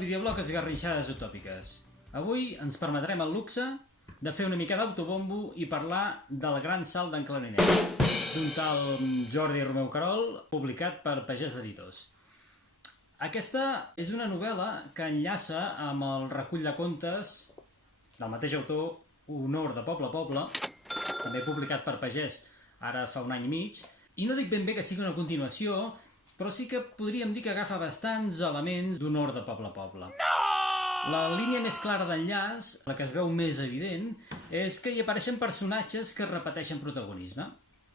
videoblog Esgarrinxades Utòpiques. Avui ens permetrem el luxe de fer una mica d'autobombo i parlar del Gran salt d'en Clarinet, d'un tal Jordi Romeu Querol, publicat per Pagès Editors. Aquesta és una novel·la que enllaça amb el recull de contes del mateix autor, Honor de Poble a Poble, també publicat per Pagès ara fa un any i mig, i no dic ben bé que sigui una continuació, però sí que podríem dir que agafa bastants elements d'Honor de Poble a Poble. La línia més clara d'enllaç, la que es veu més evident, és que hi apareixen personatges que repeteixen protagonisme.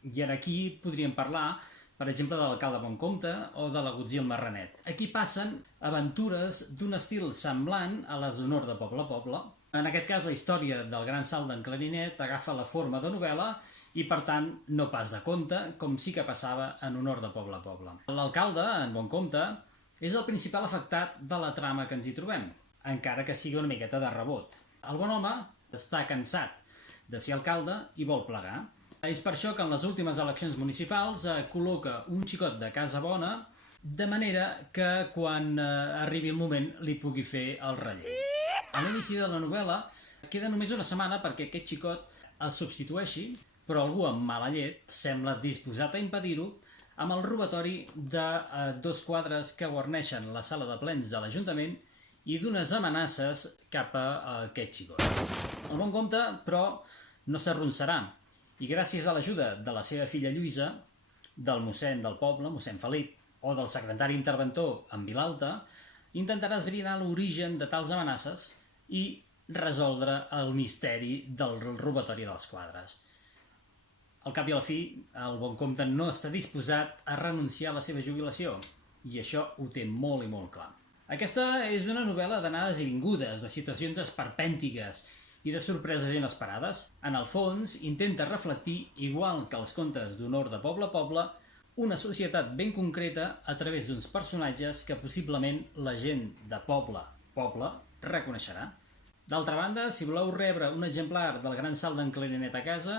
I ara aquí podríem parlar, per exemple, de l'alcalde Boncomte o de l'Agutzil Marranet. Aquí passen aventures d'un estil semblant a les d'Honor de Poble a Poble. En aquest cas, la història del Gran salt d'en Clarinet agafa la forma de novel·la i, per tant, no pas de conte, com sí que passava en Honor de Poble a Poble. L'alcalde, en Boncomte, és el principal afectat de la trama que ens hi trobem, encara que sigui una miqueta de rebot. El bon home està cansat de ser alcalde i vol plegar. És per això que en les últimes eleccions municipals col·loca un xicot de casa bona, de manera que quan arribi el moment li pugui fer el relleu. A l'inici de la novel·la queda només una setmana perquè aquest xicot el substitueixi, però algú amb mala llet sembla disposat a impedir-ho amb el robatori de dos quadres que guarneixen la sala de plens de l'Ajuntament i d'unes amenaces cap a aquest xicot. El Boncomte, però, no s'arronsarà i gràcies a l'ajuda de la seva filla Lluïsa, del mossèn del poble, mossèn Felip, o del secretari interventor en Vilalta, intentarà esbrinar l'origen de tals amenaces i resoldre el misteri del robatori dels quadres. Al cap i a la fi, el Boncomte no està disposat a renunciar a la seva jubilació, i això ho té molt i molt clar. Aquesta és una novel·la d'anades i vingudes, de situacions esperpèntiques i de sorpreses inesperades. En el fons, intenta reflectir, igual que els contes d'Honor de Poble a Poble, una societat ben concreta a través d'uns personatges que possiblement la gent de poble reconeixerà. D'altra banda, si voleu rebre un exemplar del Gran salt d'en Clarinet a casa,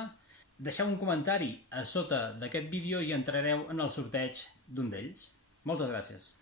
deixeu un comentari a sota d'aquest vídeo i entrareu en el sorteig d'un d'ells. Moltes gràcies.